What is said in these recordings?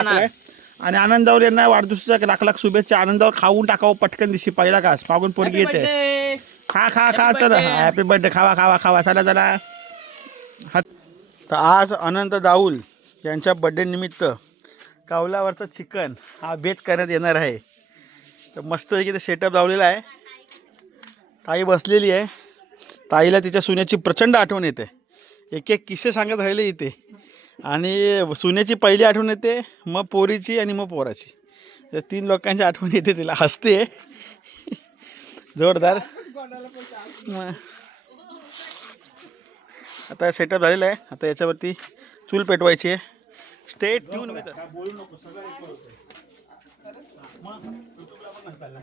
आणि आनंदावर यांना वाढदिवसाच्या लाख लाख शुभेच्छा. आनंदावर खाऊन टाकावं पटकन दिवशी पहिला घास मागून पोरगी येते. खा खा खा चल हॅपी बर्थडे खावा खावा खावा चला चला. तर आज अनंत दाऊल यांच्या बर्थडे निमित्त कावल्यावरचं चिकन हा बेत करण्यात येणार आहे. तर मस्तपैकी ते सेटअप लावलेला आहे. ताई बसलेली आहे. ताईला तिच्या सुनेची प्रचंड आठवण येते. एक एक किस्से सांगत राहिले इथे. आणि सुनेची पहिली आठवण येते, मग पोरीची आणि मग पोराची. या तीन लोकांची आठवण येते तिला. हसते जोरदार. मग आता सेटअप झालेला आहे. आता याच्यावरती चूल पेटवायची आहे. स्टे ट्यून विथ बोलू नको सगळं रेकॉर्ड होतंय. मग युट्यूबला पण नसताना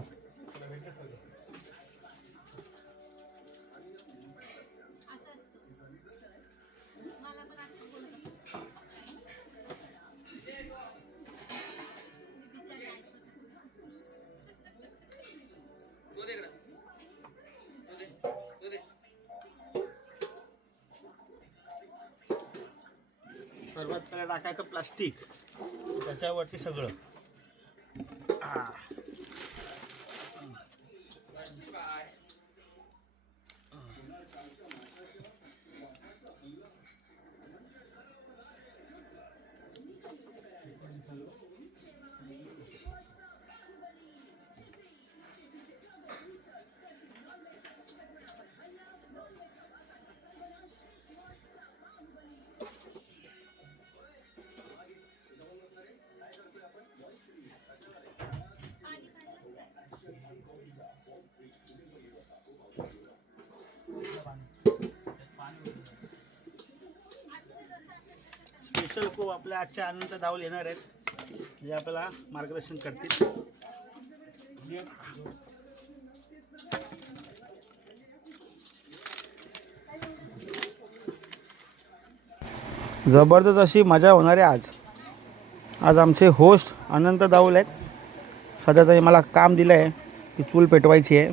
सर्वात पहिला टाकायचं प्लास्टिक, त्याच्यावरती सगळं. स्पेशल खूप आपल्या आजच्या अनंत दाऊल येणार आहेत, जे आपल्याला मार्गदर्शन करतील. जबरदस्त अशी मजा होणार आहे आज. आज आमचे होस्ट अनंत दाऊल आहेत. सध्या तरी मला काम दिलं आहे की चूल पेटवायची आहे.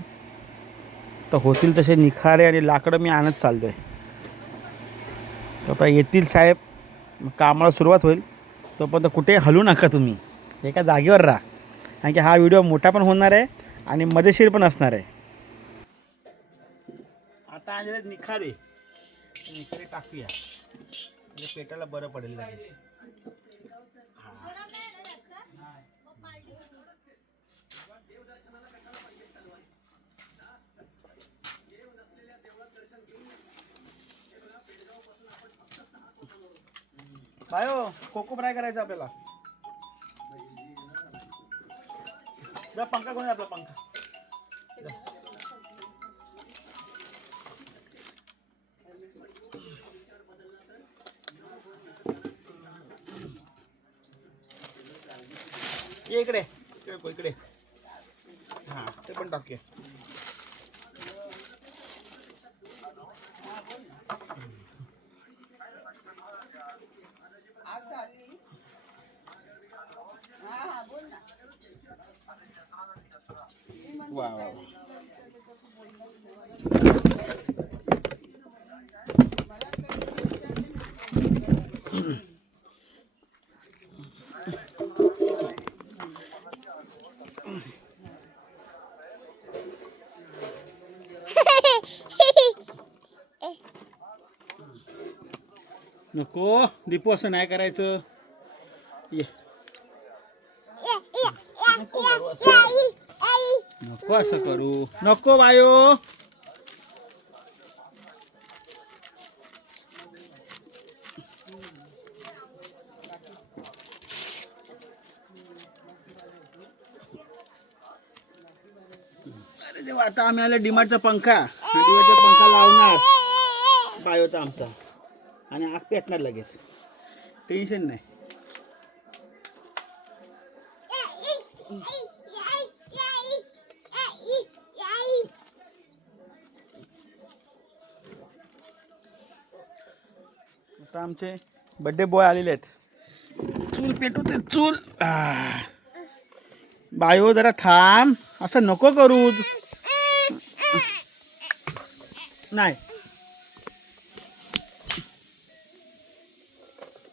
तर होतील तसे निखारे आणि लाकडं मी आणत चाललो आहे. तर आता येतील साहेब, कामाला सुरुवात होईल. तोपर्यंत कुठे हलू नका तुम्ही, एका जागेवर राहा. कारण की हा व्हिडिओ मोठा पण होणार आहे आणि मजेशीर पण असणार आहे. आता आणलेले निखारे टाकूया, म्हणजे पेटायला बरं पडेल. काय हो, कोको फ्राय करायचं आपल्याला. पंखा कोण आहे आपला पंखा. इकडे इकडे हां, ते पण टाकूया. वा वा नको दीपू, असं नाही करायचं. नको असं करू, नको बायो. अरे देवा, आता आम्ही आलो डिमार्टचा पंखा. डिमार्टचा पंखा लावणार बायोचा आमचा, आणि आग पेटणार लगेच. टेन्शन नाही. आता आमचे बड्डे बॉय आलेले आहेत. चूल पेटवते चूल. बायो जरा थांब, असं नको करू. नाही,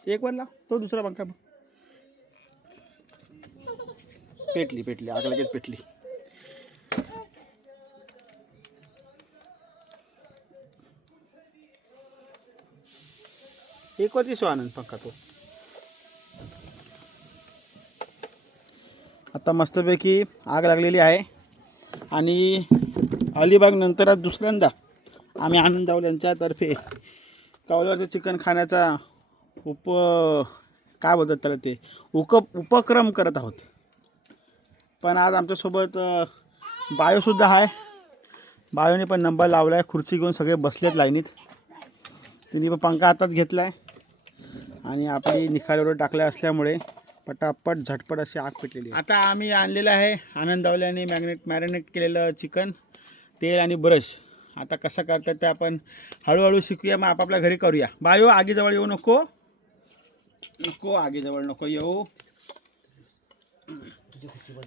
एक वर लाव, तो दुसरा पंखा. पेटली पेटली, आग लगेच पेटली. एक वरती सो आनंद पंखा तो. आता मस्तपैकी आग लागलेली आहे आणि अलिबाग नंतर आज दुसऱ्यांदा आम्ही आनंद दावले यांच्यातर्फे कावल्यावरचं चिकन खाण्याचा काय बोलतात त्याला ते उपक्रम करत आहोत. पण आज आमच्यासोबत बायोसुद्धा आहे. बायोने पण नंबर लावला आहे. खुर्ची घेऊन सगळे बसलेत लाईनीत. तिने पण पंखा हातात घेतला आहे आणि आपली निखाऱ्यावर टाकल्या असल्यामुळे पटापट झटपट अशी आग पेटलेली आहे. आता आम्ही आणलेलं आहे आनंद दावल्याने मॅरिनेट केलेलं चिकन, तेल आणि ब्रश. आता कसं करतात ते आपण हळूहळू शिकूया. मग आपापल्या घरी करूया. बायो आगीजवळ येऊ नको, नको आगीजवळ नको येऊ.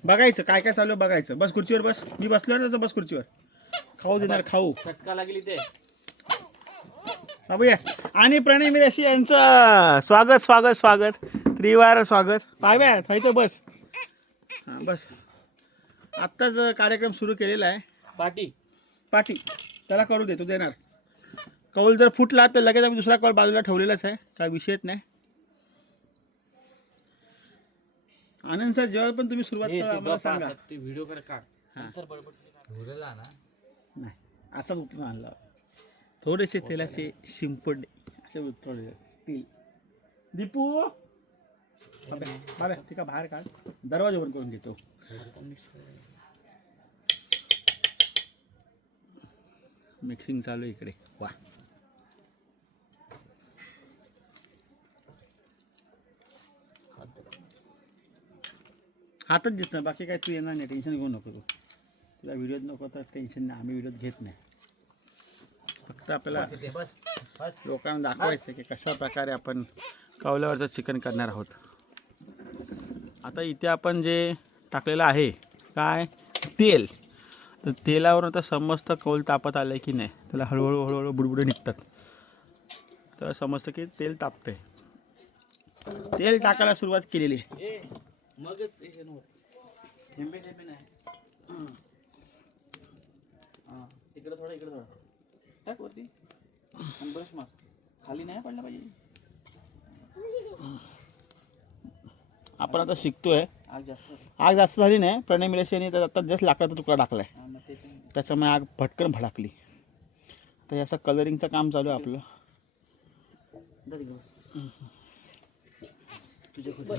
बघायचं काय काय चालू आहे बघायचं. बस खुर्चीवर बस. मी बसलो ना, बस खुर्चीवर. खाऊ देणार खाऊ. चटका लागली ते बाबूया. आणि प्रणय मिराशी यांचं स्वागत स्वागत स्वागत त्रिवार स्वागत. बाय थायचं बस. हां बस. आत्ताच कार्यक्रम सुरू केलेला आहे. पाटी पाटी त्याला करू दे, तो देणार. कौल जर फुटला तर लगेच आम्ही दुसरा कौल बाजूला ठेवलेलाच आहे, काय विषयच नाही. आनंद सर जेव्हा पण तुम्ही सुरुवात करा आम्हाला सांगा. व्हिडिओ कडे काढ. नाही असाच उतरून आणला. थोडेसे तेलाचे शिंपडे असे उतरवले तेल. दीपू बाबा ठीक आहे, बाहेर काढ. दरवाजा बंद करून घेतो. मिक्सिंग चालू आहे इकडे. वा हातच दिसणार, बाकी काय तू येणार नाही. टेन्शन घेऊ नको. तुला व्हिडिओत नको तर टेन्शन नाही, आम्ही व्हिडिओत घेत नाही. फक्त आपल्याला लोकांना दाखवायचं की कशा प्रकारे आपण कावल्यावरचं चिकन करणार आहोत. आता इथे आपण जे टाकलेलं आहे काय तेल, तर तेलावरून आता समजतं कौल तापत आलं की नाही. त्याला हळूहळू हळूहळू बुडबुडे निघतात, तर समजतं की तेल तापतंय. तेल टाकायला सुरुवात केलेली आहे. मगच थेंबे थेंबे नाही. इकडे थोडा टाक वरती आणि ब्रश मार. खाली नाही पडला पाहिजे. आपण आता शिकतोय. आग जास्त झाली नाही. प्रणय मिलेशियाने तर आता जस्ट लाकडाचा तुकडा टाकलाय, त्याच्यामुळे आग भटकन भडकली. तर असं कलरिंगचं काम चालू आहे आपलं.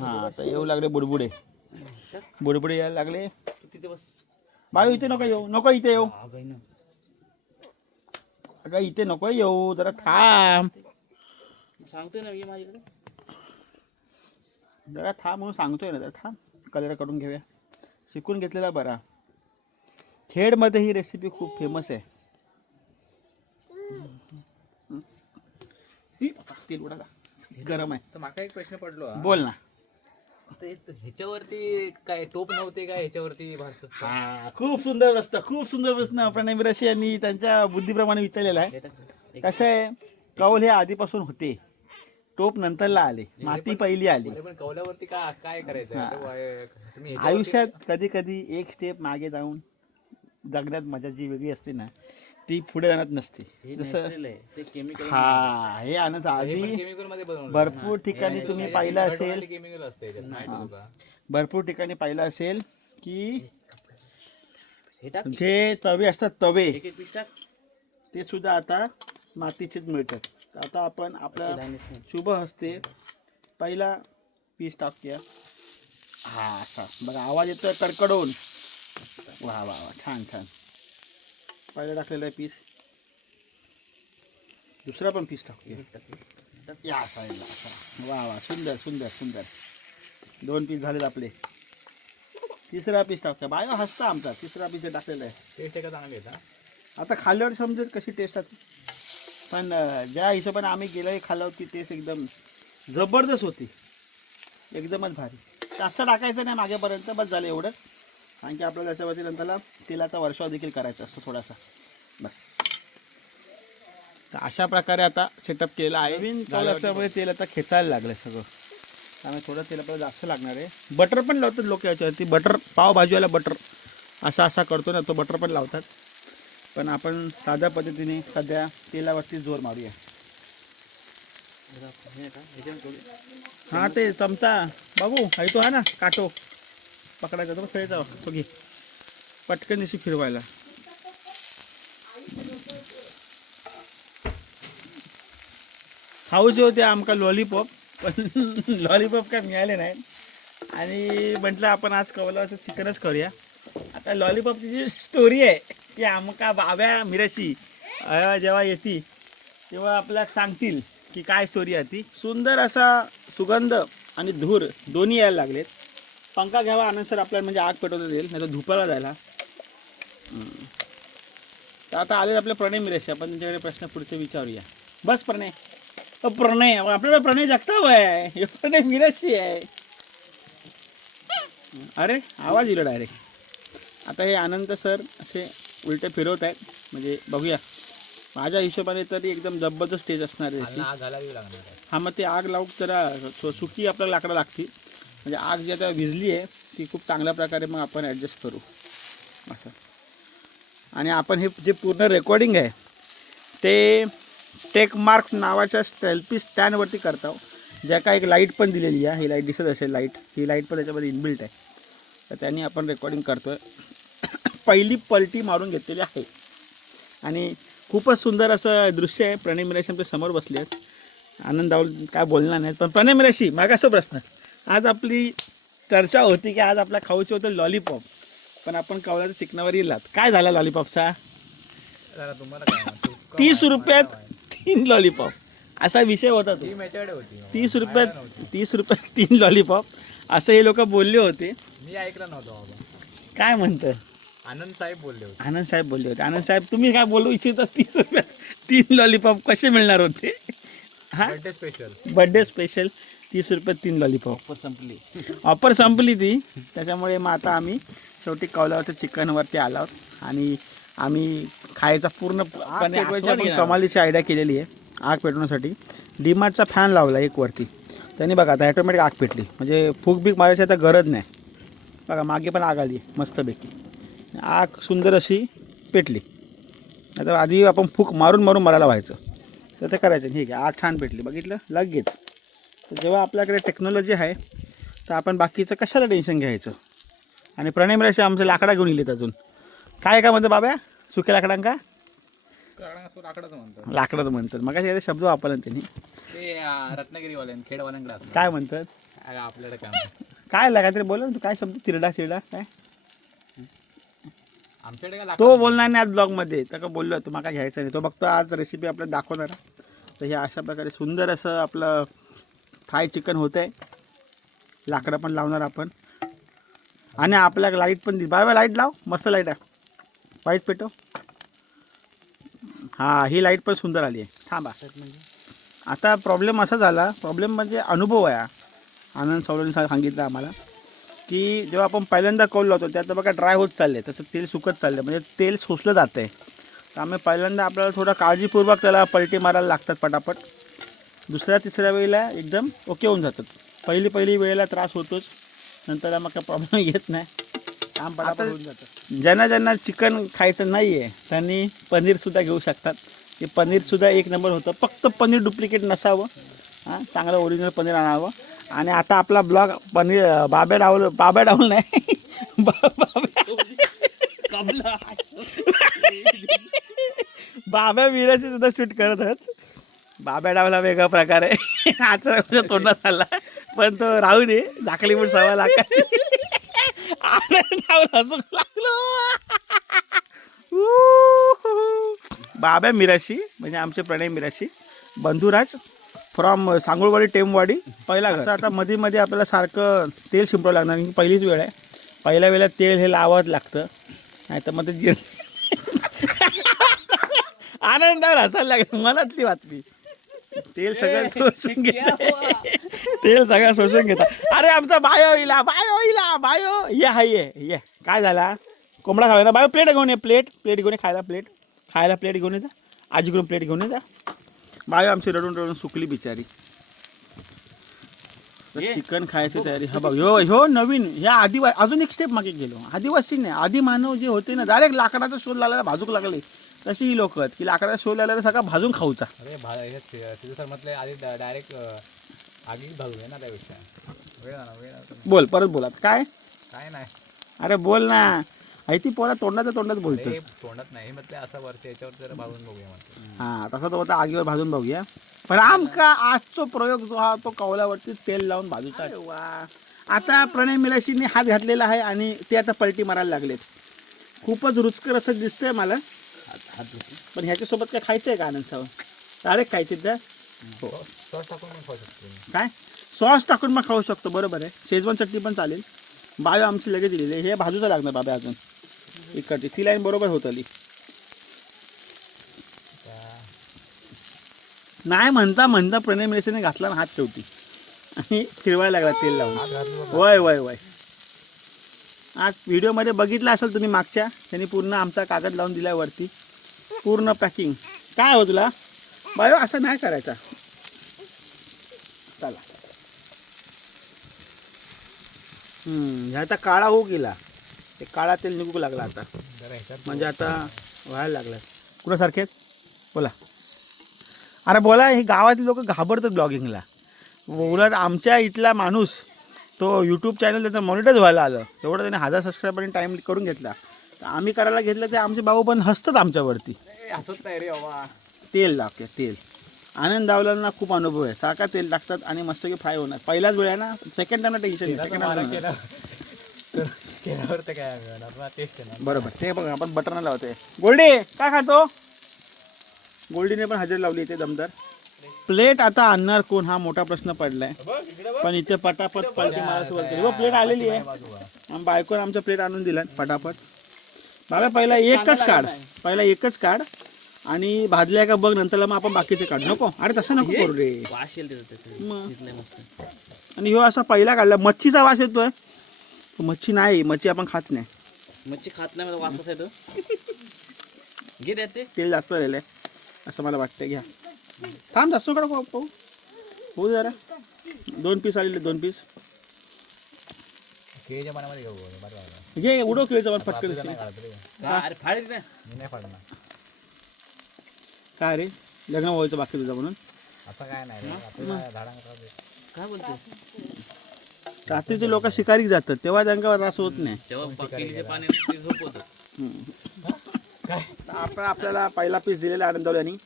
हां आता येऊ लागले बुडबुडे. बुडबुडे यायला लागले. तिथे बस. बायो इथे नको येऊ, नको इथे येऊ. अगं इथे नको येऊ, जरा थांब. सांगतोय ना माझ्याकडे. जरा थांब म्हणून सांगतोय ना, जरा थांब. कलर काढून घेऊया. शिकून घेतलेला बरा. खेडमध्ये ही रेसिपी खूप फेमस आहे. तेल उडाला, गरम आहे. तर माका एक प्रश्न पडलो. बोल ना. ह्याच्यावरती काय टोप नव्हते काय ह्याच्यावरती भारतात? हा खूप सुंदर प्रश्न, खूप सुंदर प्रश्न प्रणय मिराशी यांनी त्यांच्या बुद्धीप्रमाणे विचारलेला आहे. कसं आहे, कौल हे आधीपासून होते, टोप नंतरला आले, माती पहिली आली. पण कौल्यावरती काय करायचं? आयुष्यात कधी कधी एक स्टेप मागे जाऊन जगण्यात मजा जी वेगळी असते ना, ती पुढे जाण्यात नसते. जसं हा हे आनंद आधी भरपूर ठिकाणी तुम्ही पाहिलं असेल, भरपूर ठिकाणी पाहिलं असेल की जे तवे असतात तवे ते सुद्धा आता मातीचेच मिळतात. आता आपण आपल्या शुभ हस्ते पहिला पीस टाकूया. हा असा बघा आवाज येतो कडकडून. वा वा वा छान छान. पहिला टाकलेला आहे पीस. दुसरा पण पीस टाकूया या साईडला असा. वा वा सुंदर सुंदर सुंदर. 2 पीस झालेत आपले. तिसरा पीस टाकूया. बाय हसता आमचा. तिसरा पीस टाकलेला आहे. टेस्ट का चांगली आहे. आता खाल्ल्यावर समजेल कशी टेस्ट असते. पण ज्या हिशोबाने आम्ही गेलो खाल्ल्यावर ती टेस्ट एकदम जबरदस्त होती. एकदमच भारी. जास्त टाकायचं नाही मागेपर्यंत, बस झालं एवढंच. कारण की आपल्याला त्याच्यावरती नंतरला तेलाचा वर्षाव देखील करायचा असतो थोडासा, बस. तर अशा प्रकारे आता सेटअप केला आहे. नवीन त्याच्यामुळे तेल आता खेचायला लागलं सगळं. त्यामुळे थोडं तेल आपल्याला जास्त लागणार आहे. बटर पण लावतात लोक याच्यावरती, बटर पावभाजीवाला बटर असा करतो ना, तो बटर पण लावतात. पण आपण साध्या पद्धतीने सध्या तेलावरती जोर मारूया. हां ते चमचा बाबू आहे तो, हा ना काटो पकडायचा तो खेळायचा तो घे, पटकन दिशी फिरवायला. खाऊचे होते आमका लॉलीपॉप, पण लॉलीपॉप काय मिळाले नाही आणि म्हटलं आपण आज कवलाचं चिकनच करूया. आता लॉलीपॉपची जी स्टोरी आहे ती आमका बाब्या मिराशी जेव्हा येते तेव्हा आपल्याला सांगतील की काय स्टोरी आहे ती. सुंदर असा सुगंध आणि धूर दोन्ही यायला लागलेत. पंखा घ्यावा आनंद सर आपल्याला, म्हणजे आग पेटवता येईल, नाही तर धुपाला जायला. तर आता आले आपले प्रणय मिराशी, आपण त्यांच्याकडे प्रश्न पुढचे विचारूया. बस प्रणय, प्रणय आपल्याला प्रणय जगताप आहे, हे प्रणय मिराशी आहे. अरे आवाज येईल डायरेक्ट. आता हे आनंद सर असे उलटे फिरवत आहेत, म्हणजे बघूया. माझ्या हिशोबाने तरी एकदम जबरदस्त स्टेज असणार आहे. हा मग ते आग लावून जरा सुकी आपल्याला लाकडं लागतील, म्हणजे आग जी आता विझली आहे ती खूप चांगल्या प्रकारे मग आपण ॲडजस्ट करू असं. आणि आपण हे जे पूर्ण रेकॉर्डिंग आहे ते टेकमार्क नावाच्या सेल्फी स्टँडवरती करतो, ज्या का एक लाईट पण दिलेली आहे. ही लाईट दिसत असेल, ही लाईट पण त्याच्यामध्ये इनबिल्ट आहे. तर त्यांनी आपण रेकॉर्डिंग करतो आहे. पहिली पलटी मारून घेतलेली आहे आणि खूपच सुंदर असं दृश्य आहे. प्रणय मिराशी आमच्या समोर बसले आहेत. आनंद दाऊल काय बोलणार नाहीत, पण प्रणय मिराशी मागासा प्रश्न, आज आपली चर्चा होती की आज आपल्या खाऊचे होतं लॉलीपॉप, पण आपण कवलाच्या चिकनावर येलात. काय झाला लॉलीपॉपचा? 30 रुपयात 3 लॉलीपॉप असा विषय होता तो. 30 रुपयात 3 लॉलीपॉप असं हे लोक बोलले होते. मी ऐकलं नव्हतं बाबा. काय म्हणतं? आनंद साहेब बोलले होते. आनंद साहेब तुम्ही काय बोलू इच्छिता? 30 रुपयात 3 लॉलीपॉप कसे मिळणार होते? हा बर्थडे स्पेशल 30 रुपयात 3 लॉलीपॉप ऑफर संपली ती. त्याच्यामुळे मग आता आम्ही शेवटी कौलावरच्या चिकनवरती आलो आहोत आणि आम्ही खायचा पूर्णपणे आपण कमालीची आयडिया केलेली आहे आग पेटवण्यासाठी. डीमार्टचा फॅन लावला एक वरती, त्याने बघा आता ॲटोमॅटिक आग पेटली, म्हणजे फूक बीक मारायची आता गरज नाही. बघा मागे पण आग आली मस्तपैकी, आग सुंदर अशी पेटली. आता आधी आपण फूक मारून मारायला व्हायचं, तर ते करायचं. ठीक आहे, आग छान पेटली, बघितलं लगेच. तर जेव्हा आपल्याकडे टेक्नॉलॉजी आहे तर आपण बाकीचं कशाला टेन्शन घ्यायचं. आणि प्रणय मिराशी आमचे लाकडा घेऊन येलेत अजून. काय का म्हणतं बाब्या? सुक्या लाकडांका लाकडं म्हणतात. मग काय शब्द वापरला त्यांनी, ते रत्नागिरीवाल्यां खेडवाल्यांकडे काय म्हणतात आपल्याकडे काय लागा तरी बोल ना तू, काय शब्द तिरडा काय आमच्याकडे तो बोलणार नाही आज ब्लॉगमध्ये. तर का बोललो तू माका घ्यायचं नाही, तो फक्त आज रेसिपी आपल्याला दाखवणार. तर हे अशा प्रकारे सुंदर असं आपलं फ्राय चिकन होतं आहे. लाकडं पण लावणार आपण आणि आपल्या लाईट पण दिली. बाय लाईट लाव, मस्त लाईट आहे, वाईट पेटव. हां ही लाईट पण सुंदर आली आहे. थांबा आता प्रॉब्लेम असा झाला, प्रॉब्लेम म्हणजे अनुभव आहे. आनंद सावलांनी सांगितलं आम्हाला की जेव्हा आपण पहिल्यांदा कौल लावतो त्यात बघा ड्राय होत चालले, तसं तेल सुकत चाललं, म्हणजे तेल शोषलं जातं आहे. त्यामुळे पहिल्यांदा आपल्याला थोडं काळजीपूर्वक त्याला पलटी मारायला लागतात पटापट. दुसऱ्या तिसऱ्या वेळेला एकदम ओके होऊन जातात. पहिली वेळेला त्रास होतोच, नंतर मग काय प्रॉब्लेम येत नाही, काम पटापट होऊन जातं. ज्यांना चिकन खायचं नाही आहे त्यांनी पनीरसुद्धा घेऊ शकतात. ते पनीरसुद्धा एक नंबर होतं, फक्त पनीर डुप्लिकेट नसावं. हां चांगलं ओरिजिनल पनीर आणावं. आणि आता आपला ब्लॉग पनीर बाब्या डाऊल नाही बाब्या विराची सुद्धा शूट करत आहेत. बाब्या डावला वेगळा प्रकार आहे, आजच्या तोंडात आला, पण तो राहू दे. झाकली पण 1.25 लाखाची हसून लागलो. बाब्या मिराशी म्हणजे आमचे प्रणय मिराशी, बंधुराज फ्रॉम सांगोळवाडी टेमवाडी पहिला घर. आता मध्ये आपल्याला सारखं तेल शिंपडावं लागणार, पहिलीच वेळ आहे. पहिल्या वेळेला तेल हे लावावंच लागतं, नाही तर मग ते आनंदावर हसायला लागेल. मनातली बातमी, तेल सगळं शोषून घेतात. अरे आमचा बायो ये हाय ये काय झाला? कोंबडा खावा ना बायो, प्लेट घेऊन ये, प्लेट घेऊन ये, खायला प्लेट घेऊन ये जा, आजीकडून प्लेट घेऊन ये जा. बायो आमची रडून सुकली बिचारी. चिकन खायची तयारी. हा बघ ह्यो नवीन ह्या अजून एक स्टेप मागे गेलो. आदिवासी नाही, आदी मानव जे होते ना डायरेक्ट लाकडाचा शोध लागला भाजूक लागले. तशी ही लोक आहेत की लाकडाचा शोध लागला सगळं भाजून खाऊचा. अरे तिथे सर म्हटलं आधी डायरेक्ट आगीच भाजू आहे ना त्यापेक्षा. वेळ बोल परत बोलात काय काय नाही. अरे बोल ना. आई ती पोरा तोंडात बोलतो. तोंडात नाही म्हटलं असं वरच्या याच्यावर जरा भाजून बघूया म्हटलं. हा तसा तो होता आगीवर भाजून बघूया. पण आमका आजचा प्रयोग जो हा तो कौलावरती तेल लावून भाजूचा. वा आता प्रणय मिलाशीने हात घातलेला आहे आणि ते आता पलटी मारायला लागलेत. खूपच रुचकर असं दिसतंय मला. पण ह्याच्यासोबत काय खायचं आहे का आनंद सावंत? डायरेक्ट खायचे त्या सॉस टाकून पण खाऊ शकतो. काय सॉस टाकून मग खाऊ शकतो. बरोबर आहे. शेजवान चटणी पण चालेल. बायो आमची लगेच दिलेली आहे. हे भाजूचं लागणार बाबा अजून इकडची ती लाईन बरोबर होत आली. नाही म्हणता प्रणय मिलेशने घातला ना हात शेवटी आणि फिरवायला लागला तेल लावून. वय वय वय आज व्हिडिओमध्ये बघितलं असेल तुम्ही मागच्या त्यांनी पूर्ण आमचा कागद लावून दिला वरती पूर्ण पॅकिंग. काय हो तुला बायो असं नाही करायचा. चला ह्याचा काळा होऊ गेला. ते काळा तेल निघू लागला आता. म्हणजे आता व्हायला लागला. कुणासारखे बोला. अरे बोला. हे गावातले लोक घाबरतात ब्लॉगिंगला. बोलत आमच्या इथला माणूस तो यूट्यूब चॅनल त्याचं मॉनिटाईज व्हायला आलं तेवढं त्याने 1000 सबस्क्रायबरने टाईम करून घेतला. तर आम्ही करायला घेतलं ते आमचे भाऊ पण हसतात आमच्यावरती. असंच नाही रे बाबा. तेल लागते तेल. आनंद दावलांना खूप अनुभव आहे. सारखा तेल टाकतात आणि मस्त की फ्राय होणार. पहिलाच वेळ आहे ना. सेकंड टाइमला टेन्शन बरोबर. ते बघ आपण बटरनं लावते. गोल्डी काय खातो? गोल्डीने पण हजेरी लावली इथे दमदार. प्लेट आता आणणार कोण हा मोठा प्रश्न पडलाय. पण इथे पटापट पलटी मारायचं. प्लेट आलेली आहे. बायकोने आमच्या प्लेट आणून दिला पटापट. बाबा पहिला एकच काढ आणि भाजल्या का बघ नंतरला मग आपण बाकीचे काढ. नको अरे तसं नको करू रे. आणि ह्यो असा पहिला काढला. मच्छीचा वास येतोय. मच्छी नाही. मच्छी आपण खात नाही. मच्छी खात नाही वास येतो. घे ते तेल जास्त राहिलंय असं मला वाटतं. घ्या थांब जास्त कडे पाहू हो जरा. 2 पीस आलेले 2 पीस केळीच्या पाण्यामध्ये घेऊ. घे उडव केळीचं पण पटकन. काय रे लग्न व्हायचं बाकी तुझं म्हणून असं काय नाही. काय बोलतो. रात्रीचे लोक शिकारीक जातात तेव्हा त्यांच्यावर रास होत नाही. आपल्याला पहिला पीस दिलेला आनंदवल्यानी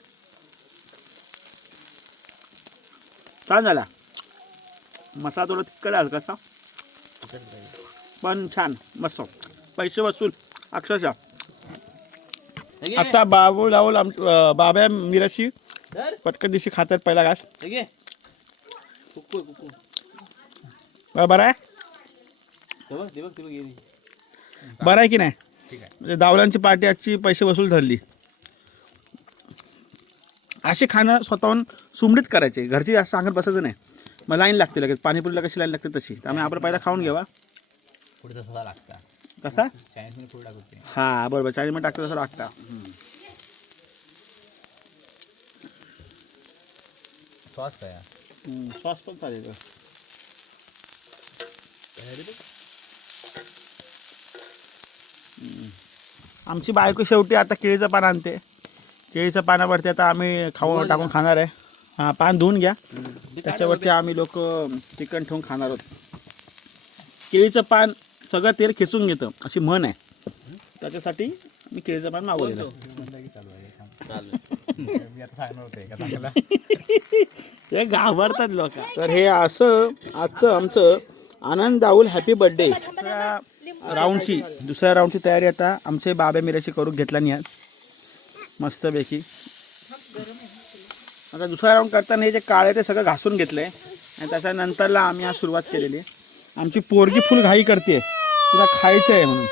छान झाला. मसाला थोडा तिखट आहे कसा पण छान मस्त. पैसे वसूल अक्षरशः. आता बाबू लावून बाब्या मिराशी पटकन दिवशी खातात पहिला घास. बरं आहे. बरं आहे की नाही. म्हणजे दावलांची पार्टी आजची पैसे वसूल ठरली. असे खाणं स्वतःहून सुमडीत करायचे. घरची जास्त सांगत बसायचं नाही. मग लाईन लागते लगेच. पाणीपुरीला कशी लाईन लागते तशी. त्यामुळे आपण पहिला खाऊन घ्यावा. पुढे तसा लागता कसा चायनीज फूड टाकते. हा बरोबर. चाळीमध्ये टाकतं तसं लागतं. सॉस काय सॉस पण चालेल. आमची बायको शेवटी आता केळीचं पान आणते. केळीचं पानावरती आता आम्ही टाकून खाणार आहे. हां पान धुवून घ्या. त्याच्यावरती आम्ही लोक चिकन ठेवून खाणार आहोत. केळीचं पान सगळं तेल खेचून घेतं अशी म्हण आहे. त्याच्यासाठी मी केळीचं पान मागवलेलं. हे घाबरतात लोक. तर हे असं आजचं आमचं आनंद दाऊल हॅपी बर्थडे राऊंडची दुसऱ्या राऊंडची तयारी आता आमचे बाबा मिराची करून घेतला नाही आज मस्तपैकी. आता दुसरा राऊंड करताना हे जे काळे ते सगळं घासून घेतलंय आणि त्याच्यानंतरला आम्ही आज सुरुवात केलेली आहे. आमची पोरगी फुल घाई करते तिला खायचं आहे म्हणून.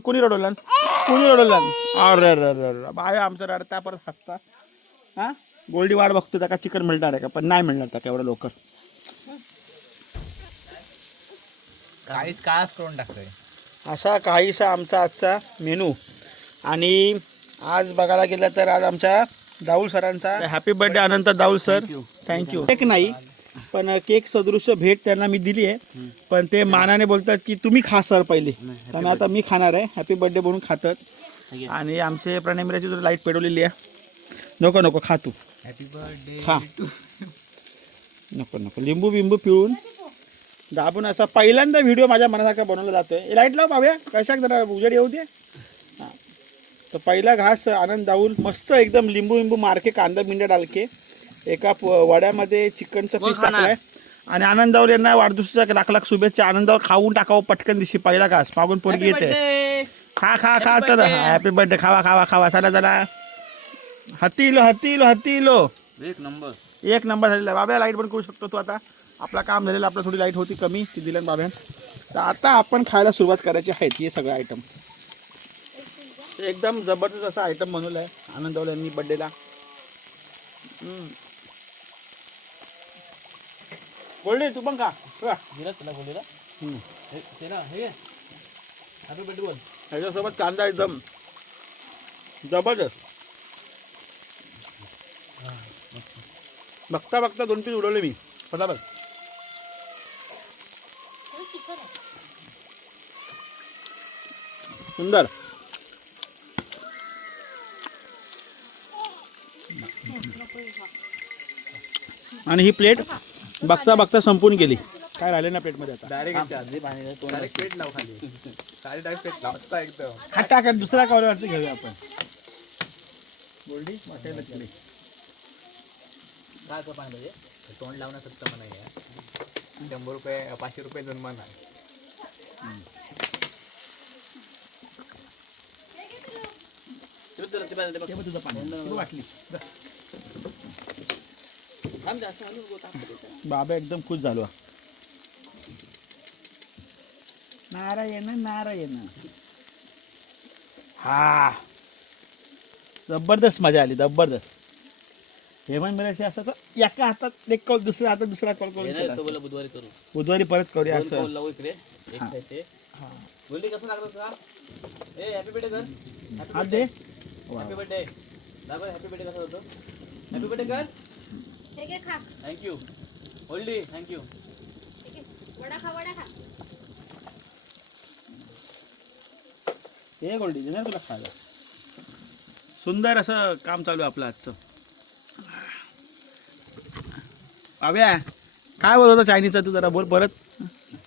कोणी रडवला अरे बाय आमचं रडता परत हसता. हां गोल्डी वाट बघतो त्या का चिकन मिळणार आहे का. पण नाही मिळणार त्या एवढं लवकर. काहीच करून टाकतोय. असा काहीसा आमचा आजचा मेनू. आणि आज बघायला गेलं तर आज आमच्या दाऊल सरांचा हॅपी बर्थडे अनंत दाऊल सर. थँक्यू. केक नाही पण केक सदृश भेट त्यांना मी दिली आहे, पण ते मानाने बोलतात की तुम्ही खा सर पहिले. त्यामुळे आता मी खाणार आहे. हॅपी बर्थडे म्हणून खातात. आणि आमचे प्रणय मिराची तुला लाईट पेटवलेली आहे. नको नको खा तू. हॅपी बर्थडे खा. नको नको लिंबू बिंबू पिळून दाबून असा पहिल्यांदा व्हिडिओ माझ्या मनासारखा बनवला जातोय. लाईट लाव बाबा कशाक जरा उजेड येऊ दे. हां तर पहिला घास आनंद दाऊल मस्त एकदम लिंबू बिंबू मारके कांदा बिंडा डालके एका वड्यामध्ये चिकनचं पीस टाकलाय. आणि आनंद दाऊल यांना वाढदिवसाच्या लाख लाख शुभेच्छा. आनंद दाऊल खाऊन टाकावं पटकन दिशी पहिला घास मागून पोरगी येते. खा खा खा चल हॅपी बर्थडे खावा खावा खावा चला चला. हत्ती इलो एक नंबर. एक नंबर झालेला आहे. बाबा लाईट बंद करू शकतो तू आता. आपला काम झालेलं. आपलं थोडी लाईट होती कमी ती दिलं बाब्यान. तर आता आपण खायला सुरुवात करायची आहेत. हे सगळे आयटम एकदम जबरदस्त असा आयटम बनवला आहे आनंद दाऊल यांनी बड्डेला. बोलले तू पण का त्याला बोललेला हे हॅपी बर्थडे बोल. ह्याच्यासोबत कांदा एकदम जबरदस्त. बघता बघता 2 पीस उडवले मी फटाफट. सुंदर. आणि ही प्लेट बघता बघता संपून गेली. काय राहिले ना प्लेटमध्ये आता. डायरेक्ट पेट लाव खाली. डायरेक्ट पेट लाव मस्त एकदम. खट्टा का दुसरा कवल्यावरती घेऊया आपण. बोलडी वाटायला लागली. काय का पाणी तोंड लावण्यासारखं म्हणा आहे. 100 रुपये 500 रुपये जुर्माना आहे. तुझं पाणी वाटली. बाबा एकदम खुश झालो. नारायण नारायण. हा जबरदस्त मजा आली जबरदस्त. हेमंत मिराशी असं तर एका हातात एक कॉल दुसऱ्या हातात दुसरा कॉल करून बुधवारी करू. बुधवारी परत करूया असं. बोलली कसं लागलं तुला. ए हॅपी बर्थडे कर. हात दे. हॅपी बर्थडे दाखव. हॅपी बर्थडे कसं होतो. हॅपी बर्थडे कर. थँक्यू होल्डी. थँक्यू. हे गोल्डी देणार तुला खायला. सुंदर असं काम चालू आहे आपलं आजचं. बाब्या काय बोलत होता चायनीजचा तू जरा बोल परत.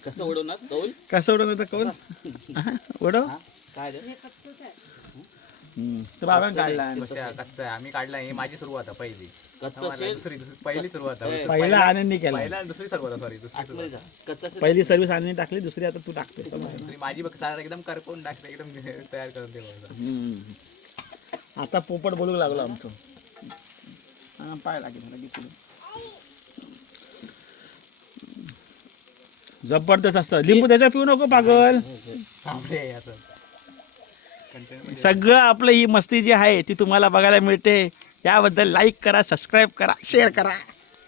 कसं उडवणार कौल. कसं उडवत होतं कौल. उडव. काय तर बाबा काढला. कच्चं आहे आम्ही काढला. ही माझी सुरुवात आहे पहिली. दुसरी पहिली सुरुवात आहे. पहिला आनंदनी केला. पहिला दुसरी सुरुवात सॉरी दुसरी पहिली सर्व्हिस आनंदी टाकली. दुसरी आता तू टाकते. दुसरी माझी बघ सारा एकदम करपवून टाकते एकदम तयार करून दे. आता पोपट बोलू लागलो आमचं. पाय लागेल जबरदस्त असतं. लिंबू त्याच्या पिऊ नको पागल. सगळं आपलं ही मस्ती जी आहे ती तुम्हाला बघायला मिळते. याबद्दल लाईक करा, सबस्क्राईब करा, शेअर करा.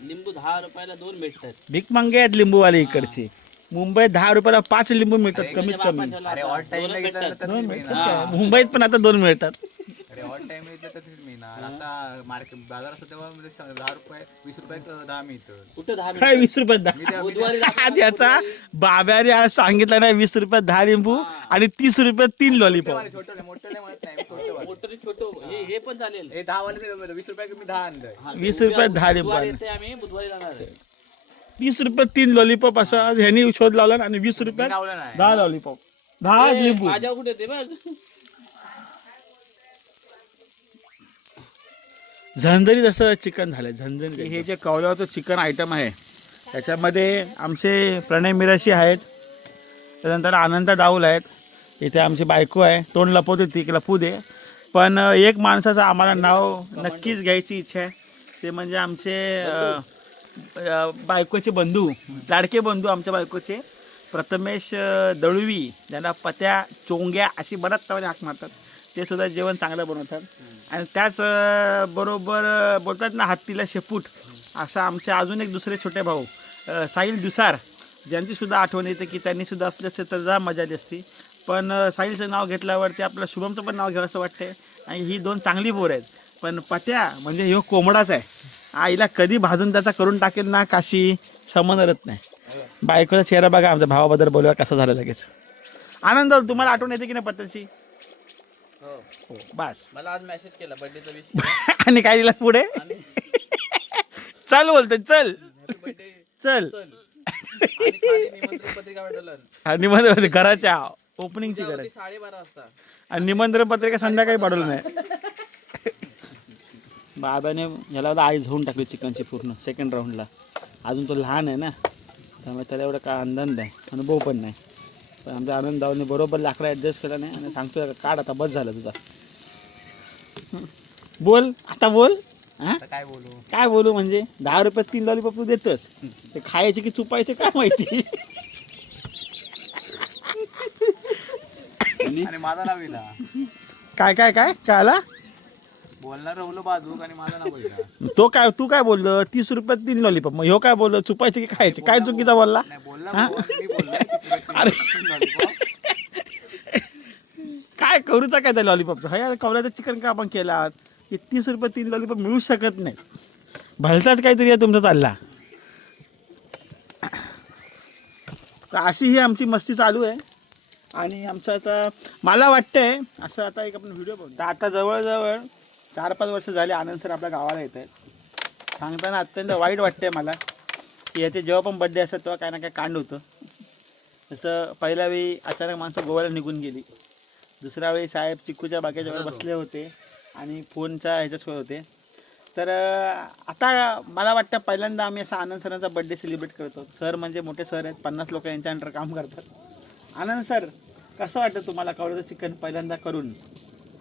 लिंबू 10 रुपयाला 2 भेटतात. भीक मंगे आहेत लिंबूवाले इकडचे. मुंबईत 10 रुपयाला 5 लिंबू मिळतात कमीत कमी. अरे ऑल टाइम घेतलं मुंबईत पण आता 2 मिळतात. अरे ऑल टाइम घेतलं तर तेच मिळणार. आता मार्केट बाजार असतो तेव्हा 10 रुपये 20 रुपये 10 मिळतं. कुठे 10 काय 20 रुपयात 10. आज याचा बाब्याने आज सांगितलं नाही 20 रुपयात 10 लिंबू आणि 30 रुपयात 3 लॉलीपॉप. छोटं मोठं नाही म्हणत नाही छोटं छोटं हे पण चालेल. हे 10 वाले 20 रुपये मी 10 आणलं. 20 रुपयात 10 लिंबू. आम्ही बुधवारी जाणार आहे. 30 रुपयात 3 लॉलीपॉप असं आज ह्यांनी शोध लावला आणि 20 रुपयात लावलं नाही 10 लॉलीपॉप 10 लिंबू. माझ्या कुठे ते बघ. झणझणीत असं चिकन झालं. झणझणीत हे जे कौलावरचं चिकन आयटम आहे त्याच्यामध्ये आमचे प्रणय मिराशी आहेत. त्यानंतर आनंद दाऊल आहेत. इथे आमची बायको आहे. तोंड लपवते ती लपू दे. पण एक माणसाचं आम्हाला नाव नक्कीच घ्यायची इच्छा आहे. ते म्हणजे आमचे बायकोचे बंधू, लाडके बंधू आमच्या बायकोचे प्रथमेश दळवी, ज्यांना पत्या चोंग्या अशी बऱ्याच तवाने हाक मारतात. ते सुद्धा जेवण चांगलं बनवतात. आणि त्याच बरोबर बोलतात ना हत्तीला शेपूट असा आमचे अजून एक दुसरे छोटे भाऊ साहिल दुसार, ज्यांची सुद्धा आठवण येते की त्यांनी सुद्धा असले असते तर जा मजा आली असती. पण साहिलचं नाव घेतल्यावरती आपलं शुभमचं पण नाव घ्यावं असं वाटते. आणि ही 2 चांगली पोरं आहेत. पण पत्या म्हणजे ह्यो कोंबडाच आहे. आईला कधी भाजून त्याचा करून टाकेल ना काशी समजणारच नाही. बायकोचा चेहरा बघा आमच्या भावाबद्दल बोलवा कसा झाला लगेच. आनंद तुम्हाला आठवण येते की नाही पत्त्याची? हो बस. मला आज मेसेज केला बर्थडेचा विश आणि काय दिला पुढे? आणि चल बोलते चल हॅपी बर्थडे चल. चल आणि खाली निमंत्रण पत्रिका पाठवलं. आणि निमंत्रण घराच्या ओपनिंगची उद्या गरज. होती 12:30 वाजता. आणि निमंत्रण पत्रिका संध्याकाळी पाठवलं नाही. बाबाने ह्याला आई धुवून टाकली चिकनची पूर्ण सेकंड राऊंडला. अजून तो लहान आहे ना त्यामुळे त्याला एवढं काय अंदाज नाही, अनुभव पण नाही. पण आमच्या आनंद दावने बरोबर लाकडा ॲडजस्ट केला नाही आणि सांगतो काढ आता बस झालं तुझा. बोल आता बोल. हां आता काय बोलू? काय बोलू म्हणजे 10 रुपयात 3 लॉलीपॉप तू देतोस. ते खायचे की चुपायचे काय माहिती. आणि माझा नाव येला काय काय काय काय आला? बोलणार राहुल बाजूक आणि माझा नाव येला. तो काय तू काय बोललं 30 रुपयात 3 लॉलीपॉप. मग ह्यो काय बोललो चुपायचे की खायचे काय चुकीचा बोलला? नाही बोलला भाऊ, आणि मी बोललो अरे काय करूचा काय त्या लॉलीपॉपचं? हा कवल्याचं चिकन का आपण केला की 30 रुपये 3 लॉलीपॉप मिळू शकत नाही. भलताच काहीतरी आहे तुमचा चालला. तर अशी ही आमची मस्ती चालू आहे. आणि आमचं आता मला वाटतंय असं आता एक आपण व्हिडिओ बघतो. आता जवळजवळ 4-5 वर्ष झाले आनंद सर आपल्या गावाला येत आहेत. सांगताना अत्यंत वाईट वाटतंय मला की याचे जेव्हा पण बड्डे असतात तेव्हा काय ना काय कांड होतं. जसं पहिल्या वेळी अचानक माणसं गोव्याला निघून गेली. दुसऱ्या वेळी साहेब चिक्कूच्या बागेच्या वेळेला बसले होते आणि फोनच्या ह्याच्यात होते. तर आता मला वाटतं पहिल्यांदा आम्ही असा आनंद सरांचा बड्डे सेलिब्रेट करतो. सर म्हणजे मोठे सर आहेत, 50 लोक यांच्या अंडर काम करतात. आनंद सर कसं वाटतं तुम्हाला कवळ्याचं चिकन पहिल्यांदा करून?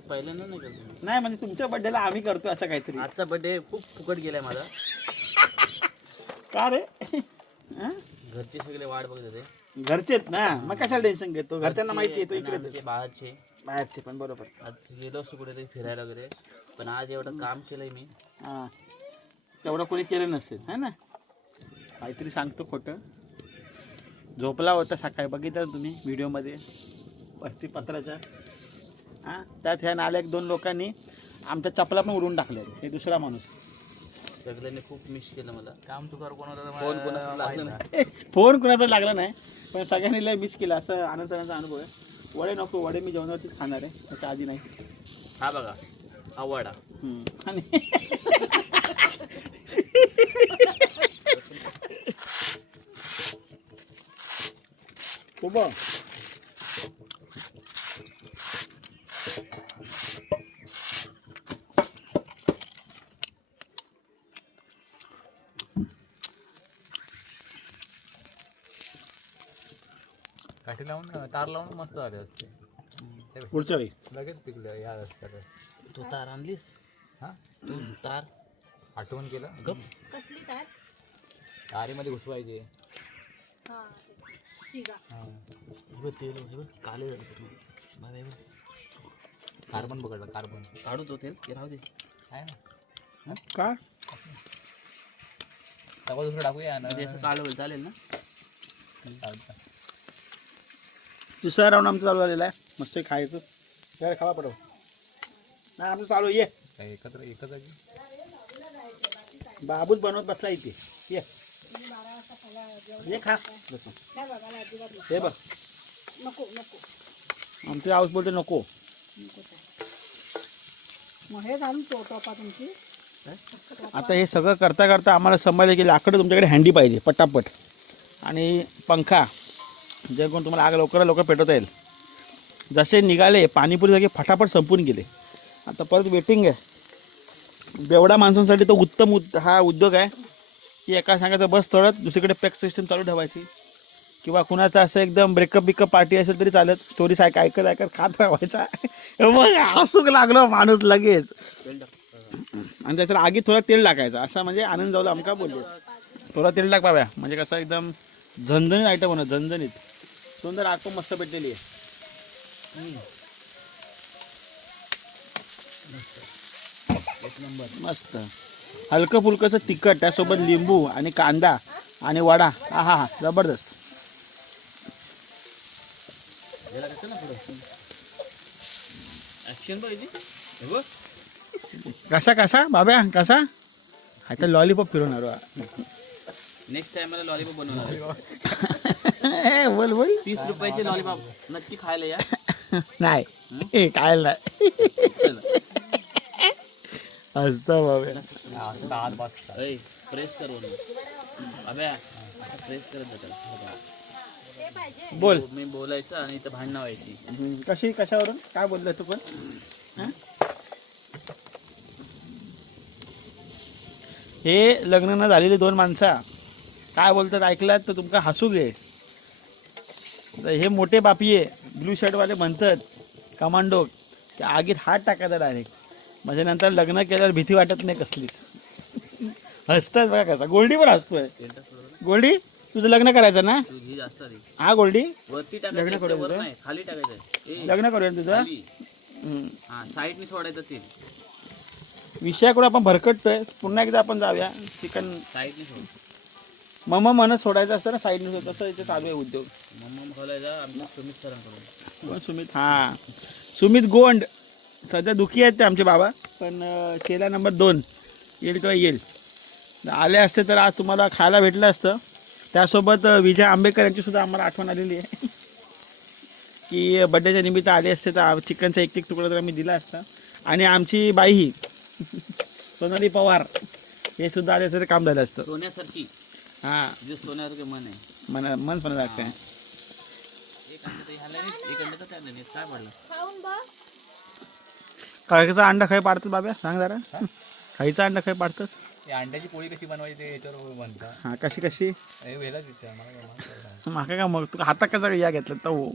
पहिल्यांदा नाही करतो. नाही म्हणजे तुमच्या बड्डेला आम्ही करतो असं काहीतरी. आजचा बर्थडे खूप फुकट गेलाय माझा. का रे? हं? घरचे सगळे वाट बघत होते. घरचेच ना मग कशाला टेन्शन घेतो? घरच्यांना माहिती येतो इकडे आमचे बाहेरचे. बाहेरचे पण बरोबर. आज गेलो असतो कुठेतरी फिरायला वगैरे, पण आज एवढं काम केलंय मी. हां तेवढं कोणी केलं नसेल है ना. काहीतरी सांगतो खोटं. झोपला होता सकाळी बघितलं तुम्ही व्हिडिओमध्ये वस्ती पत्राच्या. हां त्यात ह्या नाल्या 1-2 लोकांनी आमच्या चपला पण उडवून टाकल्या. हे दुसरा माणूस. सगळ्यांनी खूप मिस केलं मला. काम तू कर कोण होता फोन कोणाचा लागला नाही. फोन कुणाचा लागला नाही पण सगळ्यांनी लय मिस केला असं आनंदाचा अनुभव आहे. वडे नको, वडे मी जेवणावरतीच खाणार आहे त्याच्या आधी नाही. हा बघा हा वडा. आणि उभं काठी लावून तार लावून मस्त आले असते. पुढच्या वेळी लगेच पिकलं या रस्त्यात. तू तार आणलीस? हा तू तार आठवण केलं. गप. कसली तार? तारीमध्ये घुसवायचे. हा शिगा. हा हे तेल हे बघ काले झालं पूर्ण. बाबा हे बघ. कार्बन पकडलं कार्बन. काढू तो तेल ते राहू दे. आहे ना का टाकू दुसरं टाकूया ना. म्हणजे असं काळं होईल चालेल ना. चालतं. दुसरा राऊंड आमचा चालू झालेला आहे. मस्त खायचं काय खावा पडव नाही आमचं चालू ये. काय एकत्र एकच आहे की? बाबूच बनवत बसला इथे ये ये खा बसून. हे बघ नको नको आमचे हाऊस बोलते नको. मग हे घालून टोपा तुमची. आता हे सगळं करता करता आम्हाला समजलं की लाकडं तुमच्याकडे हँडी पाहिजे पटापट आणि पंखा जे कोण तुम्हाला आग लवकर पेटवता येईल. जसे निघाले पाणीपुरी सगळे फटाफट संपून गेले. आता परत वेटिंग आहे. बेवडा माणसांसाठी तो उत्तम हा उद्योग आहे की एका सांगायचं बस तळत दुसरीकडे पॅक सिस्टम चालू ठेवायची किंवा कुणाचं असं एकदम ब्रेकअप पार्टी असेल तरी चालत स्टोरी ऐकत खात राहायचा. मग हसूक लागलो माणूस लगेच तेल टाक. आणि त्याच्यात आगीत थोडा तेल टाकायचा असं म्हणजे आनंद जाऊला आमका बोलले थोडा तेल टाक बाब्या म्हणजे कसं एकदम झणझणीत आयटम होणार. झणझणीत सुंदर आको मस्त भेटलेली आहे. मस्त हलकं फुलकंसं तिखट त्यासोबत लिंबू आणि कांदा आणि वडा. हा हा हा जबरदस्त. याला कसं ना पुढं ॲक्शन पाहिजे. हे बघ कसा कसा बाब्या कसा आता लॉलीपॉप फिरवणार बा. नेक्स्ट टाइम मला लॉलीपॉप बनवणार ए, बोल बोल 30 रुपयाचे लॉलीपॉप नक्की खायला या. नाही ए काय नाही असतं बाब्या. हात बसता. ऐ प्रेस कर म्हणून अबे प्रेस करत जातात. बोल मी बोलायचं आणि इथं भांडणं व्हायची. कशी कशावरून काय बोललं तू पण हं? हे लग्न न झालेली दोन माणसा काय बोलतात ऐकलात तर तुमका हसू घे. तर हे मोठे बापिये ब्लू शर्टवाले म्हणतात कमांडो की आगीत हात टाकायचा डायरेक्ट म्हणजे नंतर लग्न केल्यावर भीती वाटत नाही कसलीच. हसतात बघा कसा. गोल्डी पण हसतोय. गोल्डी तुझं लग्न करायचं ना तू घे जास्त आधी. हा गोल्डी वरती लग्न टाकायचं करूया वर तुझं? नाही खाली टाकायचं. लग्न करूया ना तुझं खाली हं. हा साईडने सोडायचं तेल. विषयाकडून आपण भरकटतोय पुन्हा एकदा आपण जाऊया. चिकन साईडने सोड. मम मनच सोडायचं असतं ना साईडने तसं इथे चालू आहे उद्योग. मम्मा खोलायचा आमच्या सुमित सरांकडून. कोण सुमित हां सुमित गोंड सध्या दुखी आहेत ते आमचे बाबा पण चेला नंबर 2 येईल किंवा येईल. आले असते तर आज तुम्हाला खायला भेटलं असतं. त्यासोबत विजय आंबेकर यांची सुद्धा आम्हाला आठवण आलेली आहे की बड्डेच्या निमित्त आले असते तर चिकनचा एक तुकडा तर आम्ही दिला असता. आणि आमची बाई ही सोनाली पवार हे सुद्धा आले असते तर काम झालं असतं. सोन्यासारखी हां जे सोन्यासारखे मन आहे. मन पण लागतं आहे. एक अंडे तर ह्याला नाही, एक अंडे तर त्याला नाही. काय पडलं खाऊन बघ. काळीचा अंडा खाई पाडतात बाब्या सांग जरा. खाईचा अंडा खाई पाडतात. ही अंड्याची पोळी कशी बनवायची ते याच्यावर म्हणता. हां कशी कशी हे वेळाच विचार मला माका का मग तू हातात कसा या घेतलं तर हो.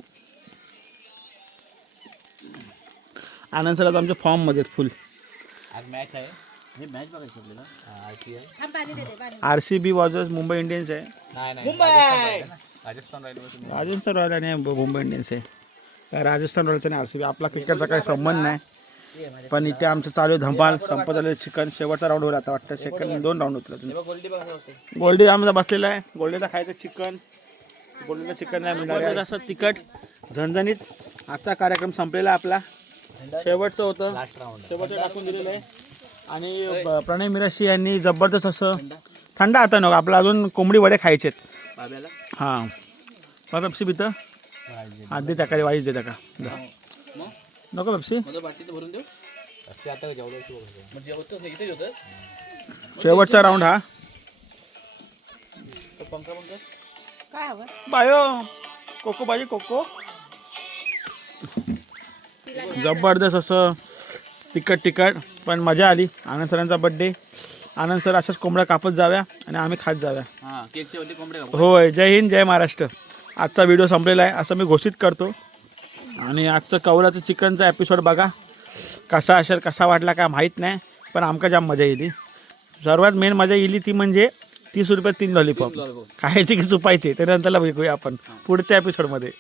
आनंद सर आता आमच्या फॉर्ममध्ये फुल आज मॅच आहे. हे मॅच बघायची आपल्याला. IPL. थांब पाणी देते पाणी. RCB वर्सेस मुंबई इंडियन्स आहे. नाही मुंबई! राजस्थान राहिलो. राजस्थान रॉयल आणि मुंबई इंडियन्स आहे. काय राजस्थान रॉयल्स आणि RCB आपला क्रिकेटचा काही संबंध नाही. पण इथे आमचं चालू आहे धमाल संपत आलं चिकन. शेवटचा राऊंड होईल आता वाटतं. सेकंड 2 राऊंड होतील अजून. हे बघ गोल्डी बघ कसं वाटतं. गोल्डी आमचा बसलेला आहे. गोल्डीला खायचं चिकन. गोल्डीला चिकन नाही मिळणार असं तिखट झणझणीत. आजचा कार्यक्रम संपलेला आपला. शेवटचं होतं लास्ट राऊंड. शेवटचं टाकून दिलेलं आहे. आणि प्रणय मिराशी यांनी जबरदस्त असं थंड आता नको आपला अजून कोंबडी वडे खायचेत. बाब्याला हां पेप्सी पितं आधी त्या वाईच दे का मग नको पेप्सी. माझं बाटली तर भरून देऊ. आता जेवढं म्हणजे होतं इथेच होतं. शेवटचा राऊंड हा. तो पंखा बंद कर. काय हवं? बायो कोको भाजी कोको. जबरदस्त असं तिखट पण मजा आली. आनंद सरांचा बड्डे. आनंद सर अशाच कोंबड्या कापत जाव्या आणि आम्ही खात जाव्या. हा केकचे वरती कोंबडे कापू. होय जय हिंद जय महाराष्ट्र. आजचा व्हिडिओ संपलेला आहे असं मी घोषित करतो. आणि आजचं कौलाचं चिकनचा एपिसोड बघा कसा असेल कसा वाटला काय माहीत नाही पण आमका जाम मजा येईल. सर्वात मेन मजा येईल ती म्हणजे 30 रुपयात 3 लॉलीपॉप खायची की चुपायची ते नंतरला बघूया आपण पुढच्या एपिसोडमध्ये.